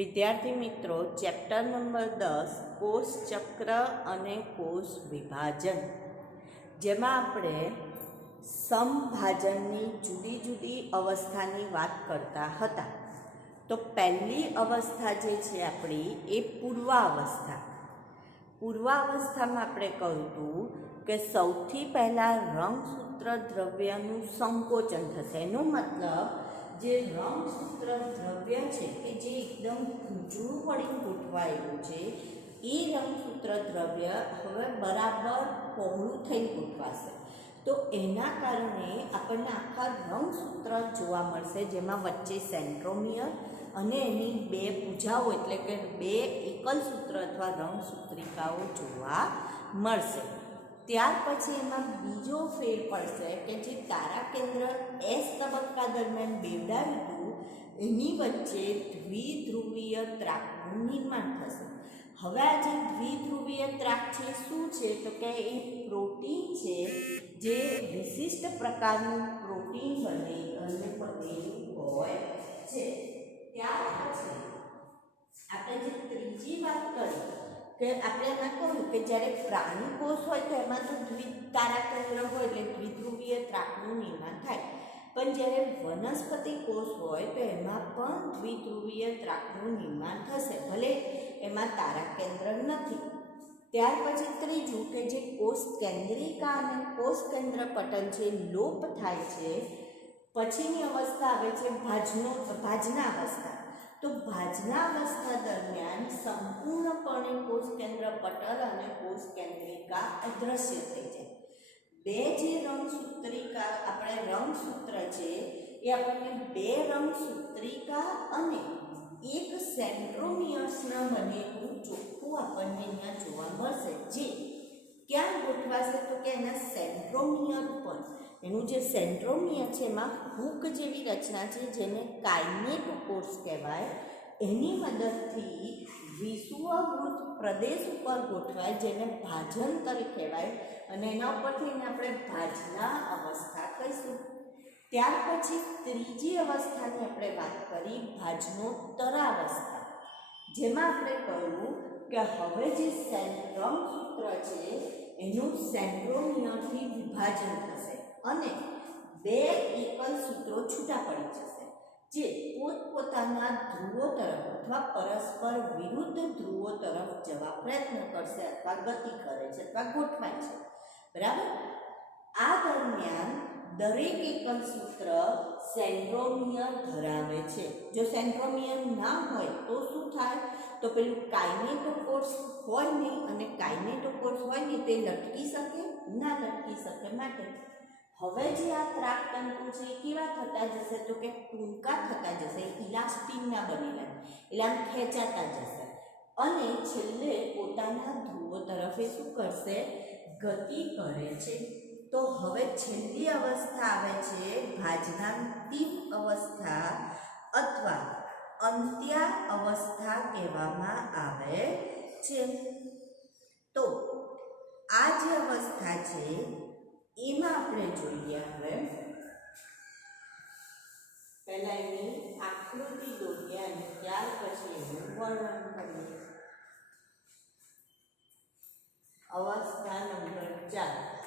વિદ્યાર્થી મિત્રો, chapter number 10 કોષ ચક્ર અને કોષ વિભાજન, જેમાં આપણે સમભાજનની જુદી જુદી અવસ્થાની વાત કરતા હતા. તો પહેલી અવસ્થા જે છે આપણી એ પૂર્વાવસ્થા. પૂર્વાવસ્થામાં આપણે કહ્યું હતું કે સૌથી પહેલાં રંગસૂત્ર દ્રવ્યનું સંકોચન થશે. એનો મતલબ જે રંગસૂત્ર દ્રવ્ય છે કે જે એકદમ ગૂંચળું પડીને ગોઠવાયેલું છે, એ રંગસૂત્ર દ્રવ્ય હવે બરાબર પહોળું થઈને ગોઠવાશે. તો એના કારણે આપણને આખા રંગસૂત્ર જોવા મળશે, જેમાં વચ્ચે સેન્ટ્રોમિયર અને એની બે ભુજાઓ એટલે કે બે એકલ સૂત્ર અથવા રંગસૂત્રિકાઓ જોવા મળશે. ત્યાર પછી એમાં બીજો ફેર પડશે કે જે તારા કેન્દ્ર એસ તબક્કા દરમિયાન બેવડાવ્યું હતું, એની વચ્ચે દ્વિધ્રુવીય ત્રાકનું નિર્માણ થશે. હવે આ જે દ્વિધ્રુવીય ત્રાક છે શું છે? તો કે એ પ્રોટીન છે, જે વિશિષ્ટ પ્રકારનું પ્રોટીન બનેલું હોય છે. ત્યાર પછી આપણે જે ત્રીજી વાત કરી કે આપણે એમાં કહ્યું કે જ્યારે પ્રાણી કોષ હોય તો એમાં તો તારા કેન્દ્ર હોય એટલે દ્વિધ્રુવીય ત્રાકનું નિર્માણ થાય, પણ જ્યારે વનસ્પતિ કોષ હોય તો એમાં પણ દ્વિધ્રુવીય ત્રાકનું નિર્માણ થશે, ભલે એમાં તારા કેન્દ્ર નથી. ત્યાર પછી ત્રીજું કે જે કોષ કેન્દ્રિકા અને કોષ કેન્દ્ર પટલ છે લોપ થાય છે, પછીની અવસ્થા આવે છે ભાજના અવસ્થા. તો ભાજના અવસ્થા દરમિયાન સંપૂર્ણપણે કોષ કેન્દ્ર પટલ અને કોષ કેન્દ્રિકા અદૃશ્ય થઈ જાય. બે જે રંગસૂત્રિકા આપણે રંગસૂત્ર છે એ આપણને બે રંગસૂત્રિકા અને એક સેન્ટ્રોમિયર્સના બનેલું ચોખ્ખું આપણને અહીંયા જોવા મળશે, જે ક્યાં ગોઠવાશે? તો કે એના સેન્ટ્રોમિયર ઉપર. એનું જે સેન્ટ્રોમિયર છે એમાં હૂક જેવી રચના છે, જેને કાઇનેટોકોર્સ કહેવાય. એની મદદથી વિષુવવૃત્ત પ્રદેશ ઉપર ગોઠવાય, જેને ભાજંતર કહેવાય, અને એના ઉપરથી એને આપણે ભાજના અવસ્થા કહીશું. ત્યાર પછી ત્રીજી અવસ્થાની આપણે વાત કરી, ભાજનોત્તરાવસ્થા, જેમાં આપણે કહ્યું કે હવે જે રંગસૂત્ર છે એનું સેન્ટ્રોમિયરથી વિભાજન થશે અને બે એકલ સૂત્રો છૂટા પડી જશે, જે પોતપોતાના ધ્રુવો તરફ અથવા પરસ્પર વિરુદ્ધ ધ્રુવો તરફ જવા પ્રયત્ન કરશે અથવા ગતિ કરે છે અથવા ગોઠવાય છે. બરાબર. આ દરમિયાન દરેક એકલ સૂત્ર સેન્ટ્રોમિયર ધરાવે છે. જો સેન્ટ્રોમિયર ના હોય તો શું થાય? તો પેલું કાઇનેટોકોર્સ હોય નહીં, અને કાઇનેટોકોર્સ હોય નહીં તે લટકી શકે ના લટકી શકે. માટે હવે જે આ ત્રાકતંતુ છે એ કેવા થતા જશે? તો કે ટૂંકા થતા જશે, ઇલાસ્ટિનના બનેલા, એટલે આમ ખેંચાતા જશે અને છેલ્લે પોતાના ધ્રુવો તરફ એ શું કરશે? ગતિ કરે છે. તો હવે છેલ્લી અવસ્થા આવે છે ભાજનાંતિમ અવસ્થા અથવા અંત્યા અવસ્થા કહેવામાં આવે છે. તો આ જે અવસ્થા છે એમાં આપણે જોઈએ, હવે પહેલા એની આકૃતિ દોરીએ અને ત્યાર પછી એનું વર્ણન કરીએ. અવસ્થા નંબર 4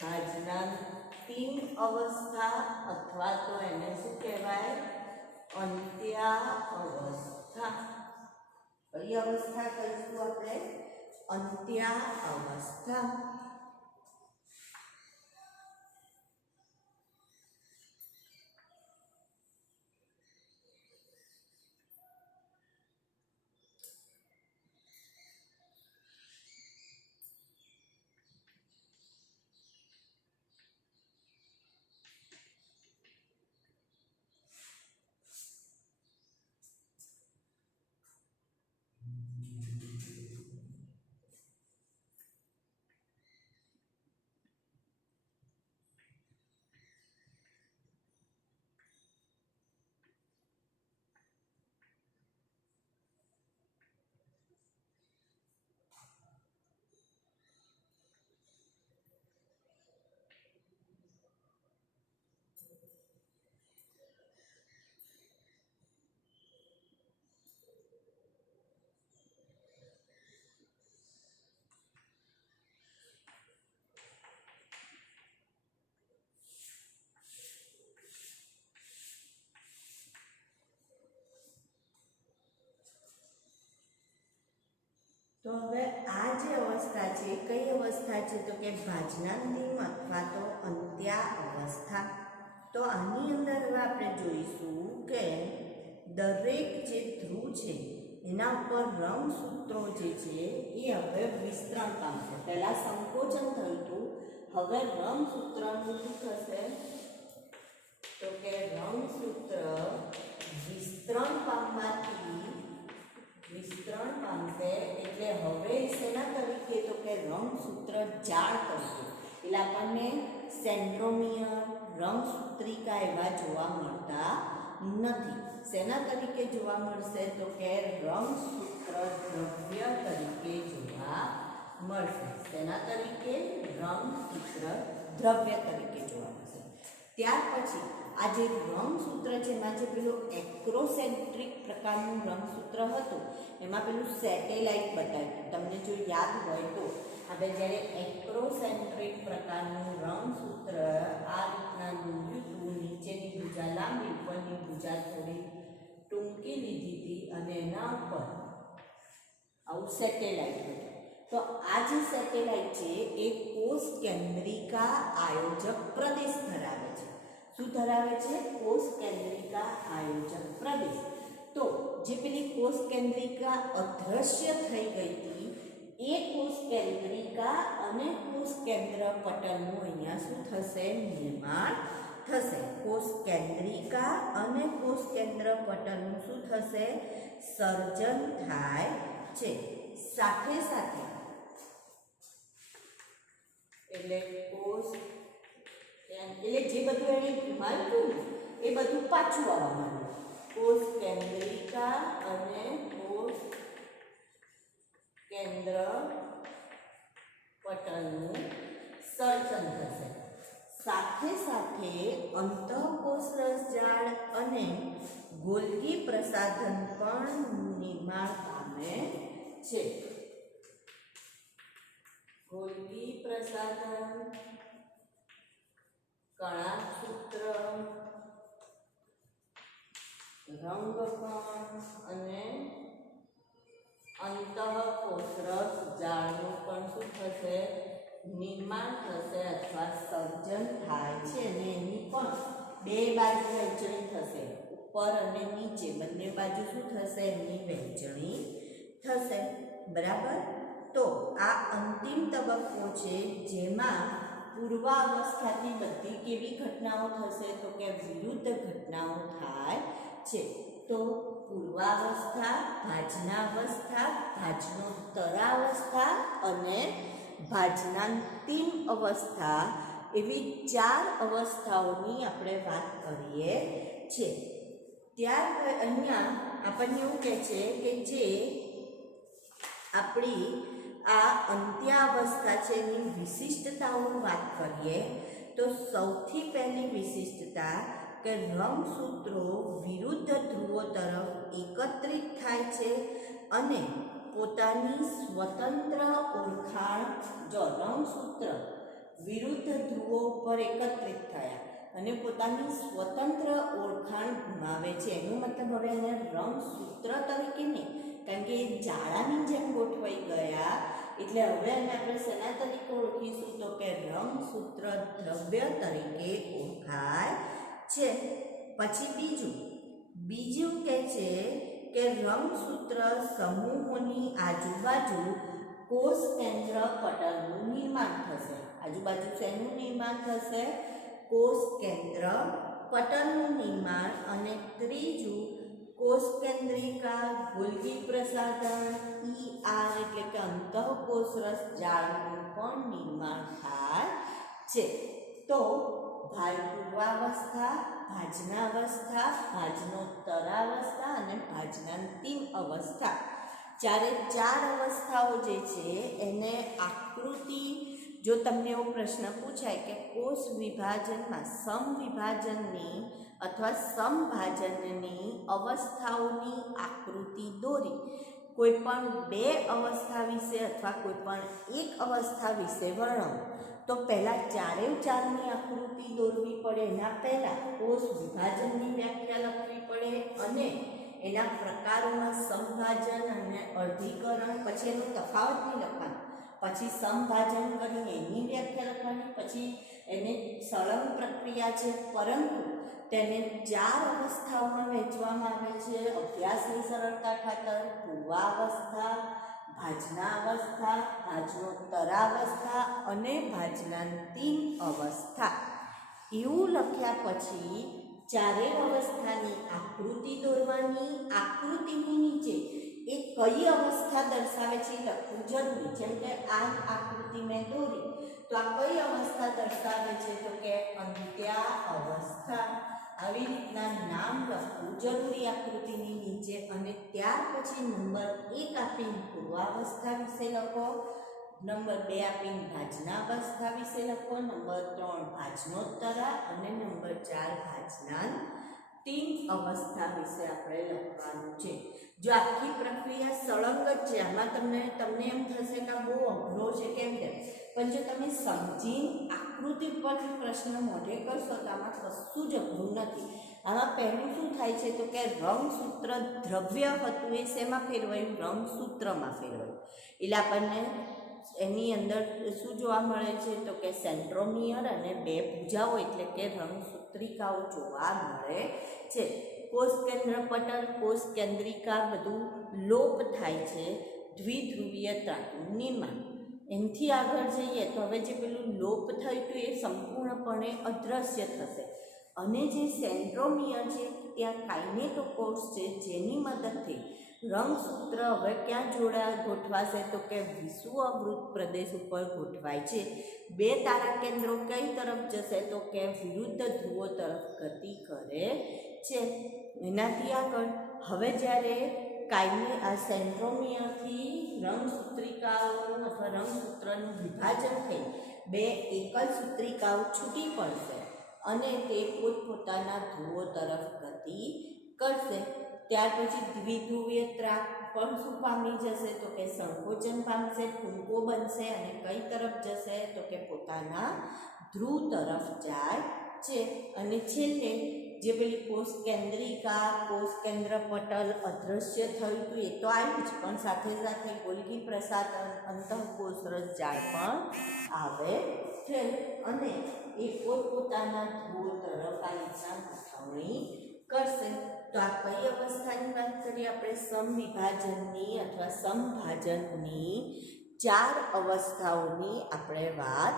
ભાજનાંતિમ અવસ્થા અથવા તો એને શું કહેવાય? અંત્યા અવસ્થા. કઈ અવસ્થા કહીશું આપણે? અંત્યા અવસ્થા. તો હવે આ જે અવસ્થા છે કઈ અવસ્થા છે તો કે ભાજનાંતિમ અથવા તો અંત્યા અવસ્થા. તો આની અંદર હવે આપણે જોઈશું કે દરેક જે ધ્રુવ છે એના ઉપર રંગસૂત્રો જે છે એ હવે વિસ્તરણ પામશે. પહેલા સંકોચન થયું હતું, હવે રંગસૂત્રનું શું થશે તો કે રંગસૂત્ર વિસ્તરણ પામશે. એટલે હવે શેના તરીકે તો કે રંગસૂત્ર જાળ તરીકે. એટલે આપણને સેન્ટ્રોમિયર, રંગસૂત્રિકા એવા જોવા મળતા નથી. શેના તરીકે જોવા મળશે તો કે રંગસૂત્ર દ્રવ્ય તરીકે જોવા મળશે. શેના તરીકે? રંગસૂત્ર દ્રવ્ય તરીકે જોવા મળશે. ત્યાર પછી આ જે રંગસૂત્ર છે એમાં જે પેલું એક્રોસેન્ટ્રિક પ્રકારનું રંગસૂત્ર હતું એમાં પેલું સેટેલાઇટ બતાવ્યું. તમને જો યાદ હોય તો આપણે જ્યારે એક્રોસેન્ટ્રિક પ્રકારનું રંગસૂત્ર આ રીતના દોર્યું હતું, નીચેની ભુજા લાંબી, ઉપરની ભુજા થોડી ટૂંકી લીધી હતી અને એના ઉપર આવું સેટેલાઇટ હતું. તો આ જે સેટેલાઇટ છે એ કોષ કેન્દ્રિકા આયોજક પ્રદેશ ધરાવે છે. શું ધરાવે છે? કોષ કેન્દ્રિકા આયોજક પ્રદેશ. તો જે પેલી કોષ કેન્દ્રિકા અદ્રશ્ય થઈ ગઈ હતી એ કોષ કેન્દ્રિકા અને કોષ કેન્દ્ર પટલનું અહીંયા શું થશે? નિર્માણ થશે. કોષ કેન્દ્રિકા અને કોષ કેન્દ્ર પટલનું શું થશે? સર્જન થાય છે. સાથે સાથે એટલે કોષ એટલે જે બધું એને ઘુમાવ્યું એ બધું પાછું આવવા માંડ્યું. કોષ કેન્દ્રિકા અને કોષ કેન્દ્ર પટલનું સર્જન થશે. સાથે સાથે અંતઃકોષ રસજાળ અને ગોલ્ગી પ્રસાધન પણ નિર્માણ પામે છે. ગોલ્ગી પ્રસાધન, કણાસૂત્ર, રંગકણ અને અંતઃકોષ રસજાળનું પણ શું થશે? નિર્માણ થશે અથવા સર્જન થાય છે. અને એની પણ બે બાજુ વહેંચણી થશે, ઉપર અને નીચે બંને બાજુ શું થશે? એની વહેંચણી થશે. બરાબર. તો આ અંતિમ તબક્કો છે જેમાં પૂર્વાવસ્થાથી બધી કેવી ઘટનાઓ થશે તો કે વિરુદ્ધ ઘટનાઓ થાય છે. તો પૂર્વાવસ્થા, ભાજનાવસ્થા, ભાજનોત્તરાવસ્થા અને ભાજનાંતિમ અવસ્થા એવી 4 અવસ્થાઓની આપણે વાત કરીએ છીએ. ત્યાર અહીંયા આપણને એવું કહે છે કે જે આપણી આ અંત્યાવસ્થા છે એની વિશિષ્ટતાઓની વાત કરીએ તો સૌથી પહેલી વિશિષ્ટતા કે રંગસૂત્રો વિરુદ્ધ ધ્રુવો તરફ એકત્રિત થાય છે અને પોતાની સ્વતંત્ર ઓળખાણ. જો રંગસૂત્ર વિરુદ્ધ ધ્રુવો ઉપર એકત્રિત થયા અને પોતાની સ્વતંત્ર ઓળખાણ ગુમાવે છે. એનો મતલબ હવે એને રંગસૂત્ર તરીકે નહીં, કારણ કે એ જાળાની જેમ ગોઠવાઈ ગયા એટલે હવે એને આપણે શેના તરીકે ઓળખીશું તો કે રંગસૂત્ર દ્રવ્ય તરીકે ઓળખાય છે. પછી બીજું કહે છે કે રંગસૂત્ર સમૂહોની આજુબાજુ કોષ કેન્દ્ર પટલનું નિર્માણ થશે. આજુબાજુ શેનું નિર્માણ થશે? કોષ કેન્દ્ર પટલનું નિર્માણ. અને ત્રીજું કોષ કેન્દ્રિકા, ગોલ્ગી પ્રસાધન, એટલે કે અંતઃકોષ રસજાળનું પણ નિર્માણ થાય છે. તો પૂર્વાવસ્થા, ભાજનાવસ્થા, ભાજનોત્તરાવસ્થા અને ભાજનાંતિમ અવસ્થા, 4 અવસ્થાઓ જે છે એને આકૃતિ. જો તમને એવો પ્રશ્ન પૂછાય કે કોષ વિભાજનમાં સમવિભાજનની અથવા સમભાજનની અવસ્થાઓની આકૃતિ દોરી, કોઈ પણ 2 અવસ્થા વિશે અથવા કોઈ પણ 1 અવસ્થા વિશે વર્ણવો તો પહેલાં 4ની આકૃતિ દોરવી પડે. એના પહેલાં કોષ વિભાજનની વ્યાખ્યા લખવી પડે અને એના પ્રકારોમાં સમભાજન અને અર્ધીકરણ, પછી એનું તફાવત નહીં લખવાનું, પછી સમભાજન કરીને એની વ્યાખ્યા લખવાની, પછી એને સળંગ પ્રક્રિયા છે પરંતુ તેને 4 અવસ્થાઓમાં વહેંચવામાં આવે છે. અભ્યાસની સરળતા ખાતર પૂર્વાવસ્થા, ભાજનાવસ્થા, ભાજનોત્તરાવસ્થા અને ભાજનાંતિમ અવસ્થા. એવું લખ્યા પછી ચારેય અવસ્થાની આકૃતિ દોરવાની. આકૃતિની નીચે એ કઈ અવસ્થા દર્શાવે છે એ લખવું જરૂરી. જેમ કે આ આકૃતિ મેં દોરી તો આ કઈ અવસ્થા દર્શાવે છે? તો કે અંત્યા અવસ્થા. આવી રીતના નામ લખવું જરૂરી આકૃતિની નીચે. અને ત્યાર પછી નંબર 1 આપીને પૂર્વાવસ્થા વિશે લખો, નંબર 2 આપીને ભાજનાવસ્થા વિશે લખો, નંબર 3 ભાજનોત્તરા અને નંબર 4 ભાજનાંતિમ અવસ્થા વિશે આપણે લખવાનું છે. જો આખી પ્રક્રિયા સળંગ જ છે, આમાં તમને એમ થશે કે બહુ અઘરો છે કેમ કે, પણ જો તમે સમજીને આકૃતિ પરથી પ્રશ્ન મોઢે કરશો તો આમાં કશું જ અઘરું નથી. આમાં પહેલું શું થાય છે તો કે રંગસૂત્ર દ્રવ્ય હતું એ શેમાં ફેરવાયું? રંગસૂત્રમાં ફેરવાયું. એટલે આપણને એની અંદર શું જોવા મળે છે તો કે સેન્ટ્રોમિયર અને 2 ભુજાઓ એટલે કે રંગસૂત્રિકાઓ જોવા મળે છે. કોષ કેન્દ્ર પટલ, કોષ કેન્દ્રિકા બધું લોપ થાય છે દ્વિધ્રુવીયતાનું નિર્માણ. એનાથી આગળ જઈએ તો હવે જે પેલું લોપ થયું હતું એ સંપૂર્ણપણે અદૃશ્ય થશે. અને જે સેન્ટ્રોમિયર છે ત્યાં કાઇનેટોકોર્સ છે જેની મદદથી રંગસૂત્ર હવે ક્યાં ગોઠવાશે તો કે વિષુવવૃત્ત પ્રદેશ ઉપર ગોઠવાય છે. 2 તારા કેન્દ્રો કઈ તરફ જશે તો કે વિરુદ્ધ ધ્રુવો તરફ ગતિ કરે છે. એનાથી આગળ હવે જ્યારે આ સેન્ટ્રોમિયરથી રંગસૂત્રિકાઓનું અથવા રંગસૂત્રનું વિભાજન થઈ 2 એકલ સૂત્રિકાઓ છૂટી પડશે અને તે પોતપોતાના ધ્રુવો તરફ ગતિ કરશે. ત્યાર પછી દ્વિધ્રુવીયતા પણ શું પામી જશે તો કે સંકોચન પામશે, ટૂંકો બનશે અને કઈ તરફ જશે તો કે પોતાના ધ્રુવ તરફ જાય છે. અને છેલ્લે જે પેલી કોષ કેન્દ્રિકા, કોષ કેન્દ્ર પટલ અદૃશ્ય થયું હતું એ તો આવ્યું જ, પણ સાથે સાથે ગોલ્ગી પ્રસારણ અંતઃકોષરસ જાળ પણ આવે છે અને એ પોતપોતાના ધ્રુવો તરફ આ રીતના ગોઠવણી કરશે. તો આ કઈ અવસ્થાની વાત કરીએ આપણે? સમવિભાજનની અથવા સમભાજનની 4 અવસ્થાઓની આપણે વાત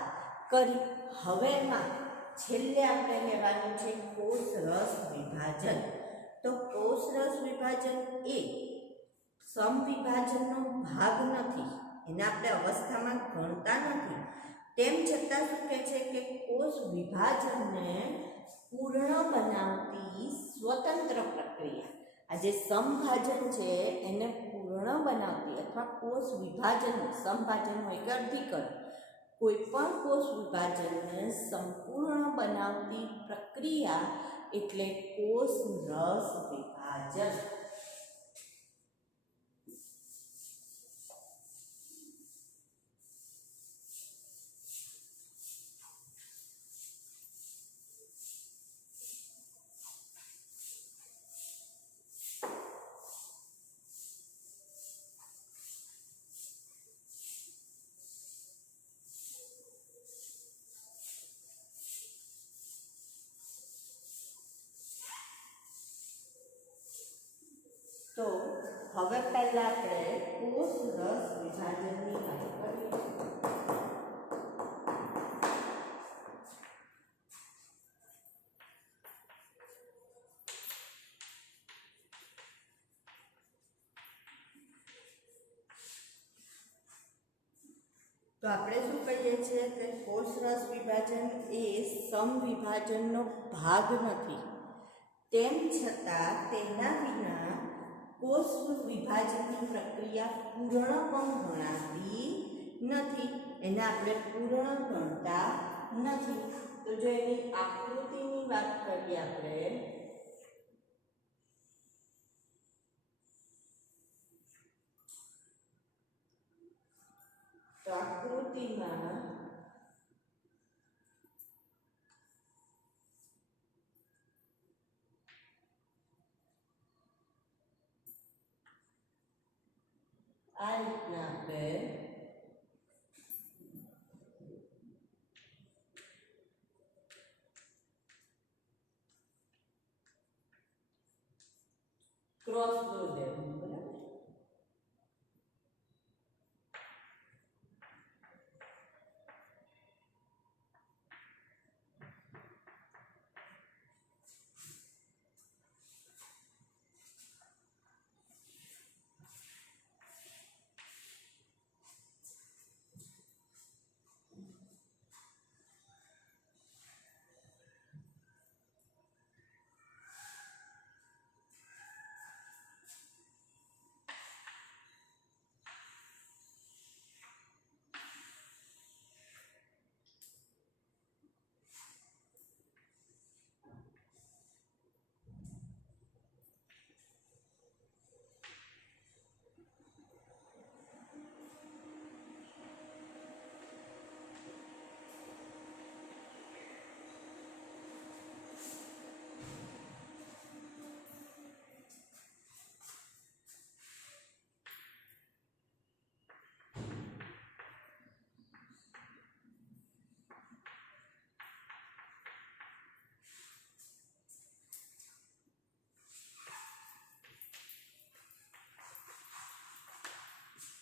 કરી. હવે એમાં છેલ્લે આપણે લેવાનું છે કોષરસ વિભાજન. તો કોષરસ વિભાજન એ સમવિભાજનનો ભાગ નથી, એને આપણે અવસ્થામાં ગણતા નથી. તેમ છતાં શું કહે છે કે કોષ વિભાજનને પૂર્ણ બનાવતી સ્વતંત્ર પ્રક્રિયા. આ જે સમભાજન છે એને પૂર્ણ બનાવતી અથવા કોષ વિભાજન, સમભાજન હોય કે અર્ધીકરણ, કોઈ પણ કોષ વિભાજનને સંપૂર્ણ બનાવતી પ્રક્રિયા એટલે કોષરસ વિભાજન. તો હવે પહેલા આપણે કોષરસ વિભાજનની વાત કરીએ. તો આપણે શું કહીએ છીએ કે કોષરસ વિભાજન એ સમવિભાજનનો ભાગ નથી, તેમ છતાં તેના વિના કોષ વિભાજનની પ્રક્રિયા પૂર્ણ પણ ગણાતી નથી. એને આપણે પૂર્ણ ગણતા નથી. તો જો એની આકૃતિની વાત કરીએ આપણે, તો આકૃતિમાં આ રીતના આપણે ક્રોસ દોર દેવાનું, બરાબર.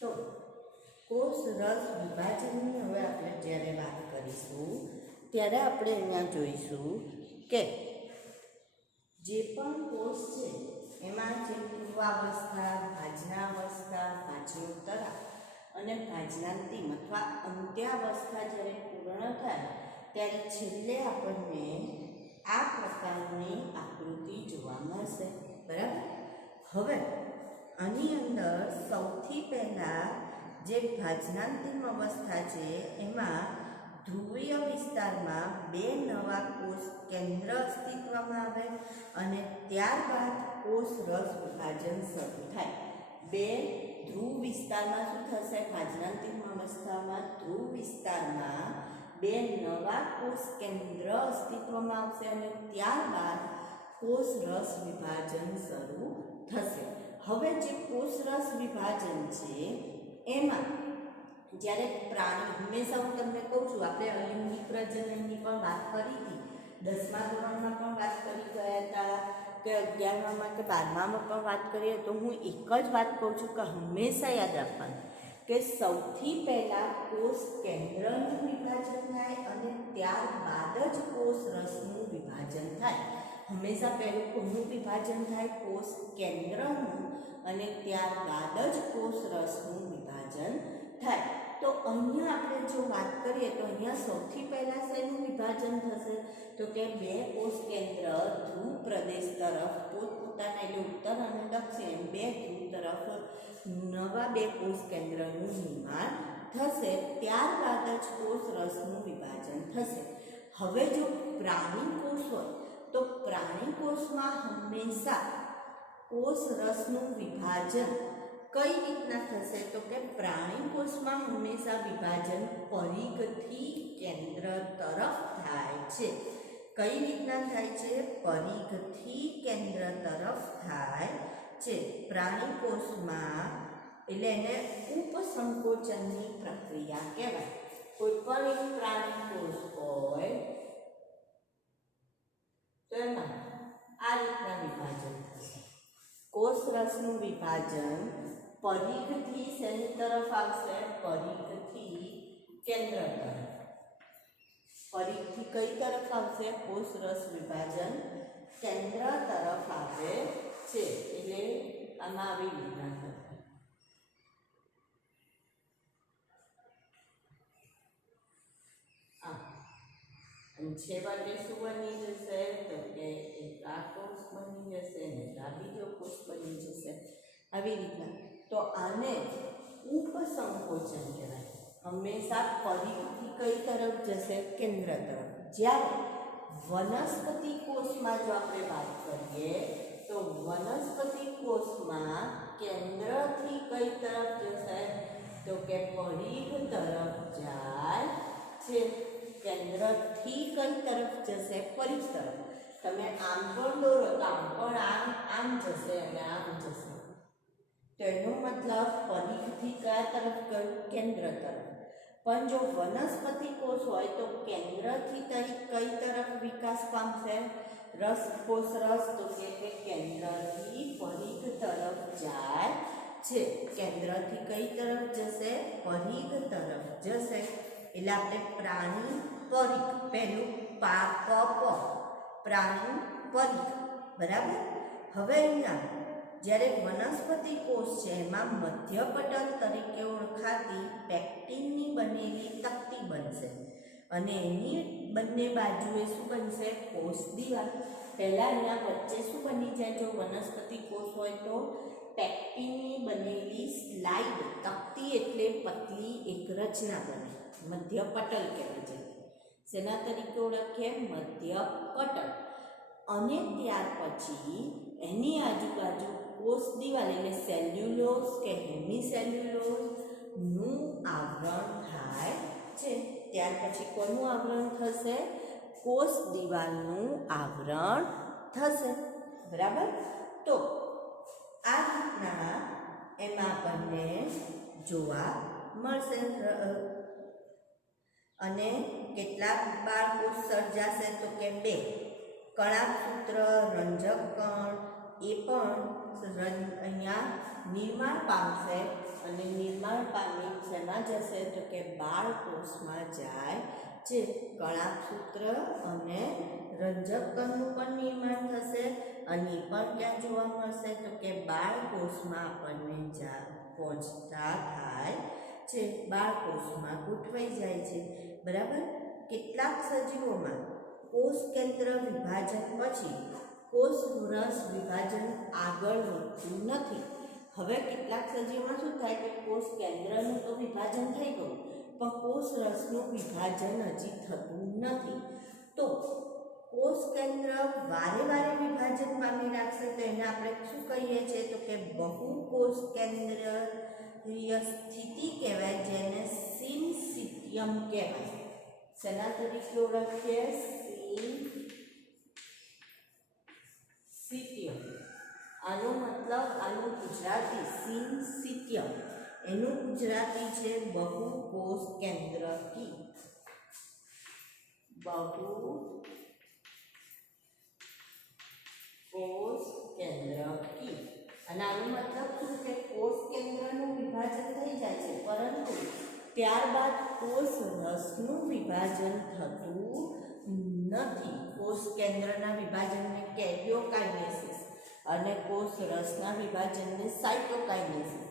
તો કોષ રસ વિભાજનની હવે આપણે જ્યારે વાત કરીશું ત્યારે આપણે અહીંયા જોઈશું કે જે પણ કોષ છે એમાં જે પૂર્વાવસ્થા, ભાજનાવસ્થા, ભાજનોત્તરા અને ભાજનાંતિમ અથવા અંત્યાવસ્થા જ્યારે પૂર્ણ થાય ત્યારે છેલ્લે આપણને આ પ્રકારની આકૃતિ જોવા મળશે, બરાબર. હવે આની અંદર સૌથી પહેલાં જે ભાજનાંતિમ અવસ્થા છે એમાં ધ્રુવીય વિસ્તારમાં બે નવા કોષ કેન્દ્ર અસ્તિત્વમાં આવે અને ત્યારબાદ કોષ રસ વિભાજન શરૂ થાય. બે ધ્રુવ વિસ્તારમાં શું થશે? ભાજનાંતિમ અવસ્થામાં ધ્રુવ વિસ્તારમાં બે નવા કોષ કેન્દ્ર અસ્તિત્વમાં આવશે અને ત્યારબાદ કોષ રસ વિભાજન શરૂ થશે. હવે જે કોષ રસ વિભાજન છે એમાં જ્યારે પ્રાણી, હંમેશા હું તમને કહું છું, આપણે અલિંગી પ્રજનનની પણ વાત કરી હતી, 10મા ધોરણમાં પણ વાત કરી ગયા હતા કે 11મામાં કે 12મામાં પણ વાત કરીએ, તો હું એક જ વાત કહું છું કે હંમેશા યાદ રાખવાનું કે સૌથી પહેલાં કોષ કેન્દ્રનું વિભાજન થાય અને ત્યારબાદ જ કોષ રસનું વિભાજન થાય. હંમેશા પહેલું કોનું વિભાજન થાય? કોષ કેન્દ્રનું, અને ત્યારબાદ જ કોષ રસનું વિભાજન થાય. તો અહીંયા આપણે જો વાત કરીએ તો અહીંયા સૌથી પહેલાં શેનું વિભાજન થશે? તો કે બે કોષ કેન્દ્ર ધ્રુવ પ્રદેશ તરફ પોતપોતાના, એટલે ઉત્તર અને દક્ષિણ બે ધ્રુવ તરફ નવા બે કોષ કેન્દ્રનું નિર્માણ થશે. ત્યારબાદ જ કોષ રસનું વિભાજન થશે. હવે જો પ્રાણી કોષ હોય તો પ્રાણી કોષમાં હંમેશા કોષ રસનું વિભાજન કઈ રીતના થશે? તો કે પ્રાણી કોષમાં હંમેશા વિભાજન પરિઘથી કેન્દ્ર તરફ થાય છે. કઈ રીતના થાય છે? પરિઘથી કેન્દ્ર તરફ થાય છે પ્રાણી કોષમાં. એટલે એને ઉપસંકોચનની પ્રક્રિયા કહેવાય. કોઈ પણ એક પ્રાણી કોષ હોય તો એમાં આ રીતના વિભાજન થશે. કોષ રસનું વિભાજન પરિઘથી શેની તરફ આવશે? પરિઘથી કેન્દ્ર તરફ. પરિઘથી કઈ તરફ આવશે? કોષ રસ વિભાજન કેન્દ્ર તરફ આવે છે. એટલે આમાં આવી રીતના થશે. છેવટે શું બની જશે? તો કે એક આ કોષ બની જશે ને આ બીજો કોષ બની જશે, આવી રીતના. તો આને ઉપસંકોચન કહેવાય. હંમેશા પરિઘથી કઈ તરફ જશે? કેન્દ્ર તરફ. જ્યારે વનસ્પતિ કોષમાં જો આપણે વાત કરીએ તો વનસ્પતિ કોષમાં કેન્દ્રથી કઈ તરફ જશે? તો કે પરિઘ તરફ જાય છે. કેન્દ્રથી કઈ તરફ જશે? પરિઘ તરફ. તમે આમ પણ દોરો તો આમ પણ આમ જશે અને આમ જશે. તો એનો મતલબ પરિઘથી કયા તરફ ગયું? કેન્દ્ર તરફ. પણ જો વનસ્પતિ કોષ હોય તો કેન્દ્રથી કઈ તરફ વિકાસ પામશે? કોષ રસ તો કે કેન્દ્રથી પરિઘ તરફ જાય છે. કેન્દ્રથી કઈ તરફ જશે? પરિઘ તરફ જશે. એટલે આપણે પ્રાણી પરિઘ, પહેલું પ્રાણી પરિઘ, બરાબર. હવે અહીંયા જ્યારે વનસ્પતિ કોષ છે એમાં મધ્યપટલ તરીકે ઓળખાતી પેક્ટિનની બનેલી તક્તી બનશે અને એની બંને બાજુએ શું બનશે? કોષ દિવાલ. પહેલાં અહીંયા વચ્ચે શું બની જાય? જો વનસ્પતિ કોષ હોય તો પેક્ટિનની બનેલી સ્લાઇડ, તક્તી એટલે પતલી એક રચના બને, મધ્યપટલ કહેવાય છે. શેના તરીકે ઓળખીએ? મધ્યપટલ. અને ત્યાર પછી એની આજુબાજુ કોષ દિવાલ એટલે સેલ્યુલોઝ કે હેમિસેલ્યુલોઝનું આવરણ થાય છે. ત્યાર પછી કોનું આવરણ થશે? કોષ દિવાલનું આવરણ થશે, બરાબર. તો આ રીતના એમાં આપણને જોવા મળશે. અને કેટલાક બાળકોષ સર્જાશે તો કે 2. કણાભસૂત્ર, રંજક કણ એ પણ અહીંયા નિર્માણ પામશે અને નિર્માણ પામી શેમાં જશે? તો કે બાળકોષમાં જાય છે. કણાભસૂત્ર અને રંજક કણનું પણ નિર્માણ થશે અને એ પણ ક્યાં જોવા મળશે? તો કે બાળકોષમાં આપણને પહોંચતા થાય છે, બાળકોષમાં ગોઠવાઈ જાય છે, બરાબર. કેટલાક સજીવોમાં કોષ કેન્દ્ર વિભાજન પછી કોષ રસ વિભાજન આગળ વધતું નથી. હવે કેટલાક સજીવોમાં શું થાય કે કોષ કેન્દ્રનું તો વિભાજન થઈ ગયું પણ કોષ રસનું વિભાજન હજી થતું નથી. તો કોષ કેન્દ્ર વારે વારે વિભાજન પામી રાખશે તો એને આપણે શું કહીએ છીએ? તો કે બહુકોષ કેન્દ્રીય સ્થિતિ કહેવાય, જેને સિનસિટિયમ કહેવાય. શેના તરીકે ઓળખીએ? સિનસિટિયમ. આનો મતલબ, આનું ગુજરાતી સિનસિટિયમ, એનું ગુજરાતી છે બહુકોષ કેન્દ્ર કી. બહુકોષ કેન્દ્ર કી. અને આનો મતલબ શું કે કોષ કેન્દ્રનું વિભાજન થઈ જાય છે પરંતુ ત્યારબાદ કોષ રસનું વિભાજન થતું નથી. કોષ કેન્દ્રના વિભાજનને કેરિયોકાઇનેસિસ અને કોષ રસના વિભાજનને સાઇટોકાઇનેસિસ.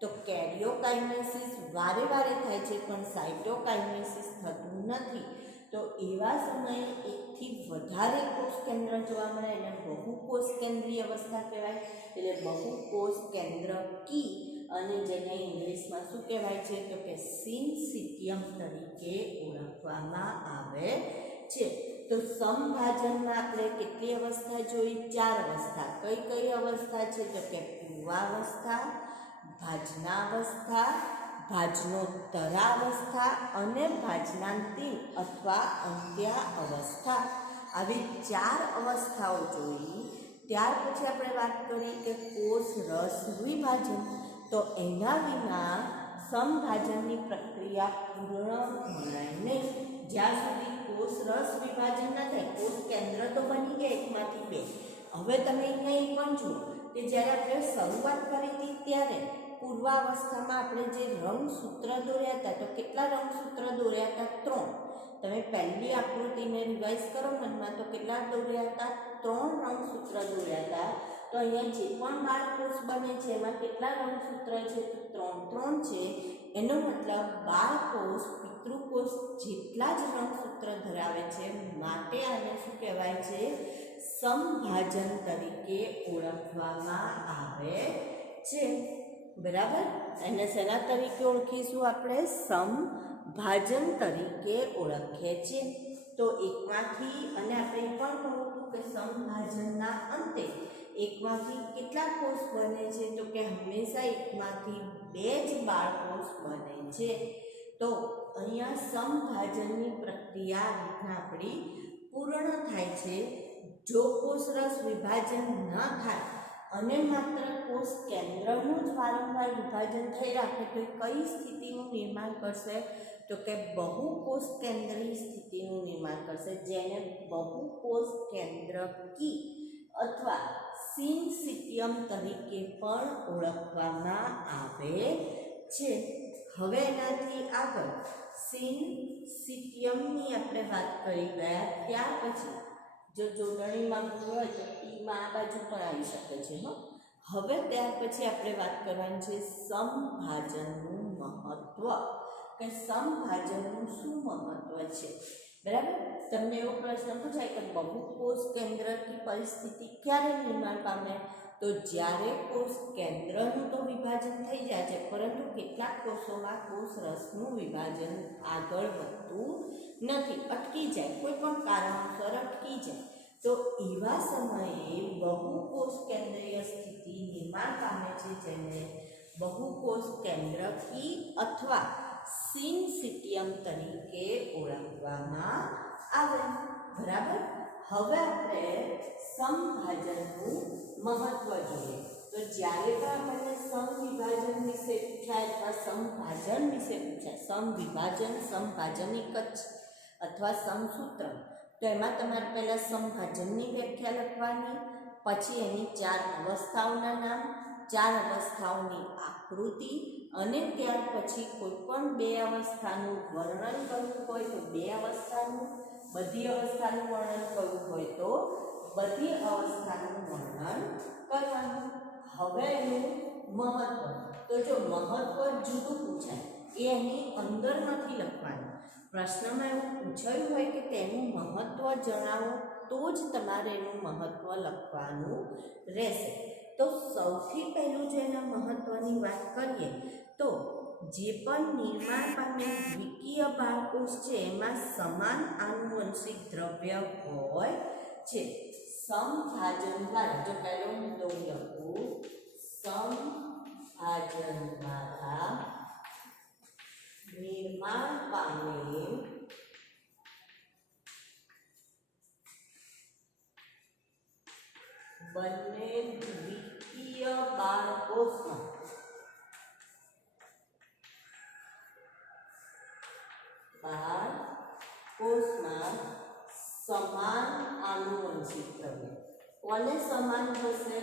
તો કેરિયોકાઇનેસિસ વારે વારે થાય છે પણ સાઇટોકાઇનેસિસ થતું નથી. તો એવા સમયે એકથી વધારે કોષ કેન્દ્ર જોવા મળે એને બહુકોષ કેન્દ્રીય અવસ્થા કહેવાય. એટલે બહુકોષ કેન્દ્ર કી અને જેને ઇંગ્લિશમાં શું કહેવાય છે? તો કે સિનસિટિયમ તરીકે ઓળખવામાં આવે છે. તો સમભાજનમાં આપણે કેટલી અવસ્થા જોઈ? 4 અવસ્થા. કઈ કઈ અવસ્થા છે? તો કે પૂર્વાવસ્થા, ભાજનાવસ્થા, ભાજનોત્તરાવસ્થા અને ભાજનાંતિમ અથવા અંત્યાવસ્થા. આવી 4 અવસ્થાઓ જોઈ. ત્યાર પછી આપણે વાત કરી કે કોષ રસ વિભાજન. તો એના વિના સમભાજનની પ્રક્રિયા પૂર્ણ ગણાય નહીં. જ્યાં સુધી કોષ રસ વિભાજન ન થાય, કોષ કેન્દ્ર તો બની ગયા એકમાંથી 2. હવે તમે અહીંયા પણ જુઓ કે જ્યારે આપણે શરૂઆત કરી હતી ત્યારે પૂર્વાવસ્થામાં આપણે જે રંગસૂત્ર દોર્યા હતા, તો કેટલા રંગસૂત્ર દોર્યા હતા? 3. તમે પહેલી આકૃતિને રિવાઇઝ કરો મનમાં તો કેટલા દોર્યા હતા? 3 રંગસૂત્ર દોર્યા હતા. તો અહીંયા જે પણ બાળકોષ બને છે એમાં કેટલા રંગસૂત્ર છે? તો 3 છે. એનો મતલબ બાળકોષ પિતૃકોષ જેટલા જ રંગસૂત્ર ધરાવે છે, માટે આને શું કહેવાય છે? સમભાજન તરીકે ઓળખવામાં આવે છે, બરાબર. એને શેના તરીકે ઓળખીશું આપણે? સમભાજન તરીકે ઓળખીએ છીએ. તો એકમાંથી, અને આપણે પણ કહું હતું કે સમભાજનના અંતે એકમાંથી કેટલા કોષ બને છે? તો કે હંમેશા એકમાંથી 2 જ બાળકોષ બને છે. તો અહીંયા સમભાજનની પ્રક્રિયા આ રીતના આપણી પૂર્ણ થાય છે. જો કોષ રસ વિભાજન ન થાય અને માત્ર કોષ કેન્દ્રનું જ વારંવાર વિભાજન થઈ રાખે તો એ કઈ સ્થિતિનું નિર્માણ કરશે? તો કે બહુકોષ કેન્દ્રીય સ્થિતિનું નિર્માણ કરશે, જેને બહુકોષ કેન્દ્રકી અથવા સિનસિટિયમ તરીકે પણ ઓળખવામાં આવે છે. હવે એનાથી આગળ સિનસિટિયમની આપણે વાત કરી ગયા. ત્યાર પછી જો જોડણીમાં હોય તો ટીમાં આ બાજુ પણ આવી શકે છે. હવે ત્યાર પછી આપણે વાત કરવાની છે સમભાજનનું મહત્વ, કે સમભાજનનું શું મહત્વ છે. બરાબર, તમને એવો પ્રશ્ન પૂછાય કે બહુકોષ કેન્દ્રની પરિસ્થિતિ ક્યારે નિર્માણ પામે? તો જ્યારે કોષ કેન્દ્રનું તો વિભાજન થઈ જાય છે, પરંતુ કેટલાક કોષોમાં કોષ રસનું વિભાજન આગળ વધતું નથી, અટકી જાય, કોઈ પણ કારણોસર અટકી જાય. તો એવા સમયે બહુકોષ કેન્દ્રીય સ્થિતિ નિર્માણ પામે છે, જેને બહુકોષ કેન્દ્રકી અથવા સિનસિટિયમ તરીકે ઓળખવામાં આવે. બરાબર, હવે આપણે સમભાજનનું મહત્વ જોઈએ. તો જ્યારે પણ આપણને સમવિભાજન વિશે પૂછાય અથવા સમભાજન વિશે પૂછાય, સમવિભાજન સમભાજન એક જ અથવા સમસૂત્ર, તો એમાં તમારે પહેલાં સમભાજનની વ્યાખ્યા લખવાની, પછી એની 4 અવસ્થાઓના નામ, 4 અવસ્થાઓની આકૃતિ, અને ત્યાર પછી કોઈ પણ 2 અવસ્થાનું વર્ણન કરવું હોય તો 2 અવસ્થાનું, બધી અવસ્થાનું વર્ણન કરવું હોય તો બધી અવસ્થાનું વર્ણન કરવાનું. હવે એનું મહત્વ, તો જો મહત્વ જુદું પૂછાય એ એની અંદર નથી લખવાનું. પ્રશ્નમાં એવું પૂછાયું હોય કે તેનું મહત્વ જણાવો તો જ તમારે એનું મહત્વ લખવાનું રહેશે. તો સૌથી પહેલું જો એના મહત્વની વાત કરીએ તો જે પણ નિર્માણ પામેલ દ્વિકીય બાળકોષ છે એમાં સમાન આનુવંશિક દ્રવ્ય હોય છે. સમભાજન દ્વારા, જો પહેલો મુદ્દો લખું, સમભાજન દ્વારા નિર્માણ પામેલ બંને દ્વિકીય બાળકોષમાં સમાન આનુવંશિક દ્રવ્ય. કોને સમાન હશે?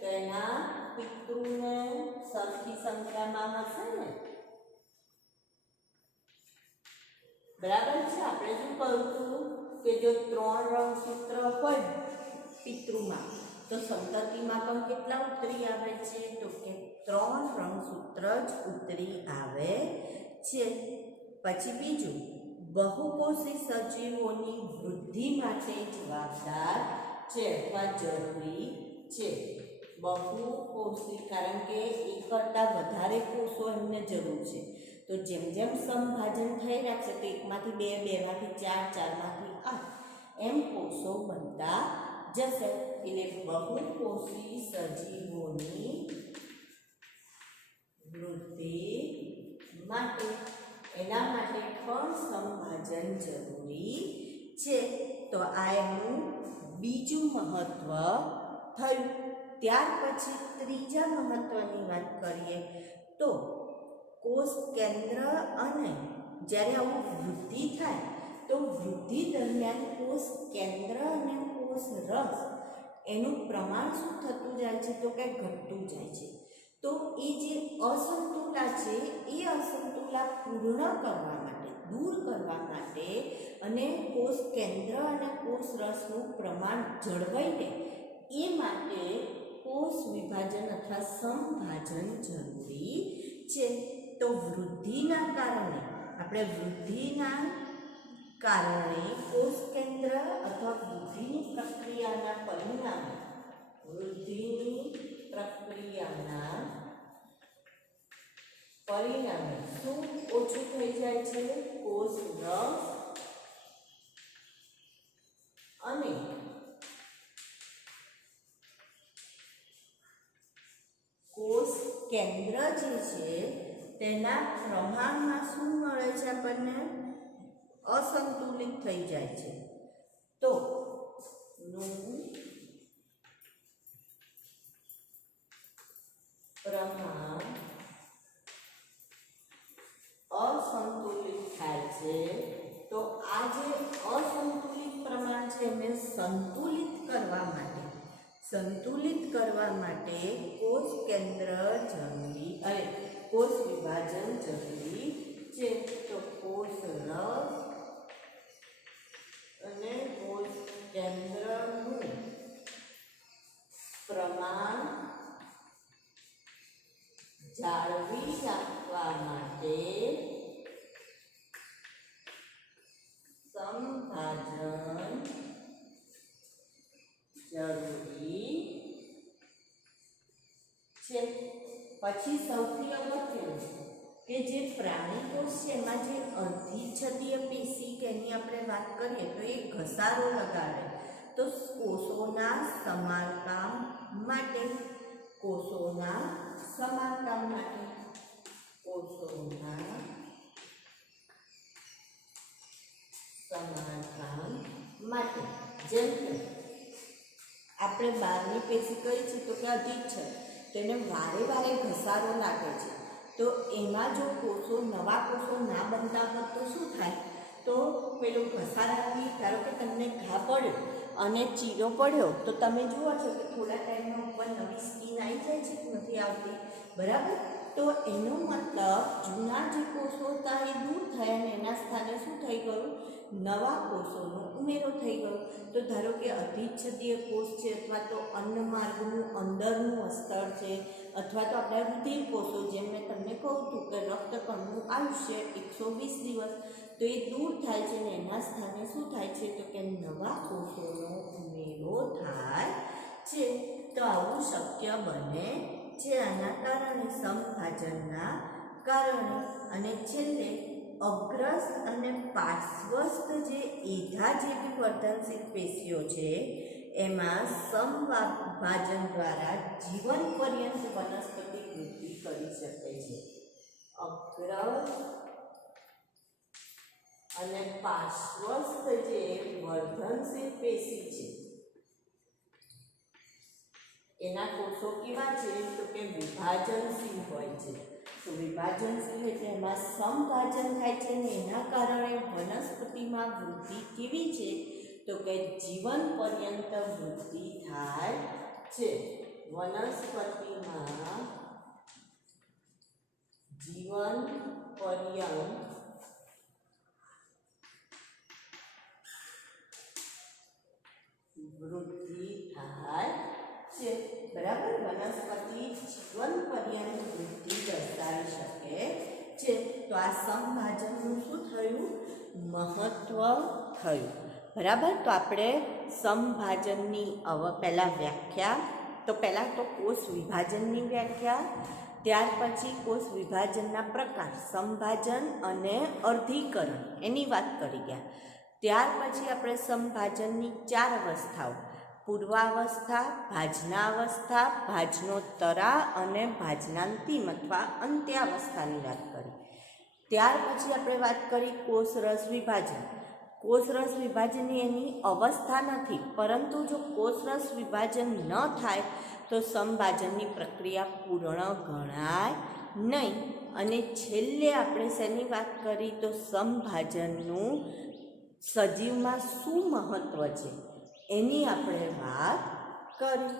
તેના પિતૃને સરખી સંખ્યામાં હશે ને. બરાબર છે. આપણે શું કહ્યું હતું કે જો 3 રંગસૂત્ર હોય પિતૃમાં તો સંતતિમાં પણ કેટલા ઉતરી આવે છે? તો કે 3 રંગસૂત્ર જ ઉતરી આવે છે. પછી બીજું, બહુકોષી સજીવોની વૃદ્ધિ માટે જવાબદાર છે અથવા જરૂરી છે. બહુકોષી કારણ કે એક કરતાં વધારે કોષો એમને જરૂર છે. તો જેમ જેમ સમભાજન થઈ રાખશે તો 1 માંથી 2, 2 માંથી 4, 4 માંથી 8 એમ કોષો બનતા જશે. એટલે બહુકોષી સજીવોની વૃદ્ધિ માટે એના માટે પણ સમભાજન જરૂરી છે. તો આ એનું બીજું મહત્વ થયું. ત્યાર પછી ત્રીજા મહત્વની વાત કરીએ તો કોષ કેન્દ્ર અને જ્યારે આવું વૃદ્ધિ થાય તો વૃદ્ધિ દરમિયાન કોષ કેન્દ્ર અને કોષ રસ એનું પ્રમાણ શું થતું જાય છે? તો કે ઘટતું જાય છે. તો એ જે અસંતુલા છે એ અસંતુલા પૂર્ણ કરવા માટે, દૂર કરવા માટે અને કોષ કેન્દ્ર અને કોષ રસનું પ્રમાણ જળવાઈ રહે એ માટે કોષ વિભાજન અથવા સમભાજન જરૂરી છે. તો વૃદ્ધિના કારણે કોષ કેન્દ્ર અથવા વૃદ્ધિની પ્રક્રિયાના પરિણામે શું ઓછું થઈ જાય છે? કોષ રસ અને કોષ કેન્દ્ર જે છે તેના પ્રમાણમાં શું મળે છે? આપણને અસંતુલિત થઈ જાય છે. તો પ્રમાણ અસંતુલિત થાય છે, તો આ જે અસંતુલિત પ્રમાણ છે એને સંતુલિત કરવા માટે કોષ કેન્દ્ર જરૂરી કોષ વિભાજન જરૂરી છે. તો કોષ રસ અને કોષ કેન્દ્રનું પ્રમાણ જાળવી રાખવા માટે સંભાજન જરૂરી છે. પછી સૌથી અગત્યનું કે જે પ્રાણી કોષ છે એમાં જે અધિચ્છદીય પેશી કે એની આપણે વાત કરીએ તો એ ઘસારો લગાડે તો કોષોના સમારકામ માટે જેમ કે આપણે બહારની પેશી કઈ છે તો કે અધિચ્છદ, તો એને વારે વારે ઘસારો લાગે છે, તો એમાં જો નવા કોષો ના બનતા હોત તો શું થાય? તો પેલું ઘસારાથી ધારો કે તમને ઘા પડ્યો અને ચીરો પડ્યો તો તમે જુઓ છો કે થોડા ટાઈમમાં ઉપર નવી સ્કીન આવી જાય છે કે નથી આવતી, બરાબર? તો એનો મતલબ જૂના જે કોષો હતા એ દૂર થયા અને એના સ્થાને શું થઈ ગયું? નવા કોષોનો ઉમેરો થઈ ગયો. તો ધારો કે અધિચ્છદીય કોષ છે અથવા તો અન્નમાર્ગનું અંદરનું અસ્તર છે અથવા તો આપણા રુધિર કોષો, જેમ મેં તમને કહું હતું કે રક્તકણનું આયુષ્ય 120 દિવસ, તો એ દૂર થાય છે અને એના સ્થાને શું થાય છે તો કે નવા કોષોનો ઉમેરો થાય છે. તો આવું શક્ય બને છે આના કારણે, સંભાજનના કારણે. અને છેલ્લે અગ્રસ્થ અને પાર્શ્વસ્થ જે એધા જેવી વર્ધનશીલ પેશીઓ છે એમાં સમભાજન દ્વારા જીવન પર્યંત વનસ્પતિ વૃદ્ધિ કરી શકે છે. અગ્રસ્થ અને પાર્શ્વસ્થ જે વર્ધનશીલ પેશી છે એના કોષો કેવા છે તો કે વિભાજનશીલ હોય છે. તો વિભાજનશીલ એટલે એમાં સમભાજન થાય છે અને એના કારણે વનસ્પતિમાં વૃદ્ધિ કેવી છે તો કે જીવન પર્યંત વૃદ્ધિ થાય છે. વનસ્પતિમાં જીવન પર્યંત વૃદ્ધિ થાય છે, બરાબર? વનસ્પતિ જીવન પર્યંત વૃદ્ધિ દર્શાવી શકે છે. તો આ સમભાજનનું શું થયું? મહત્વ થયું, બરાબર? તો આપણે સમભાજનની પહેલાં વ્યાખ્યા, તો કોષ વિભાજનની વ્યાખ્યા, ત્યાર પછી કોષ વિભાજનના પ્રકાર સમભાજન અને અર્ધીકરણ એની વાત કરી ગયા. ત્યાર પછી આપણે સમભાજનની 4 અવસ્થાઓ, પૂર્વાવસ્થા, ભાજનાવસ્થા, ભાજનોત્તરા અને ભાજનાંતિમ અથવા અંત્યાવસ્થાની વાત કરી. ત્યાર પછી આપણે વાત કરી કોષરસ વિભાજન. કોષરસ વિભાજનની એની અવસ્થા નથી, પરંતુ જો કોષરસ વિભાજન ન થાય તો સમભાજનની પ્રક્રિયા પૂર્ણ ગણાય નહીં. અને છેલ્લે આપણે શેની વાત કરી તો સમભાજનનું સજીવમાં શું મહત્ત્વ છે એની આપણે વાત કરી.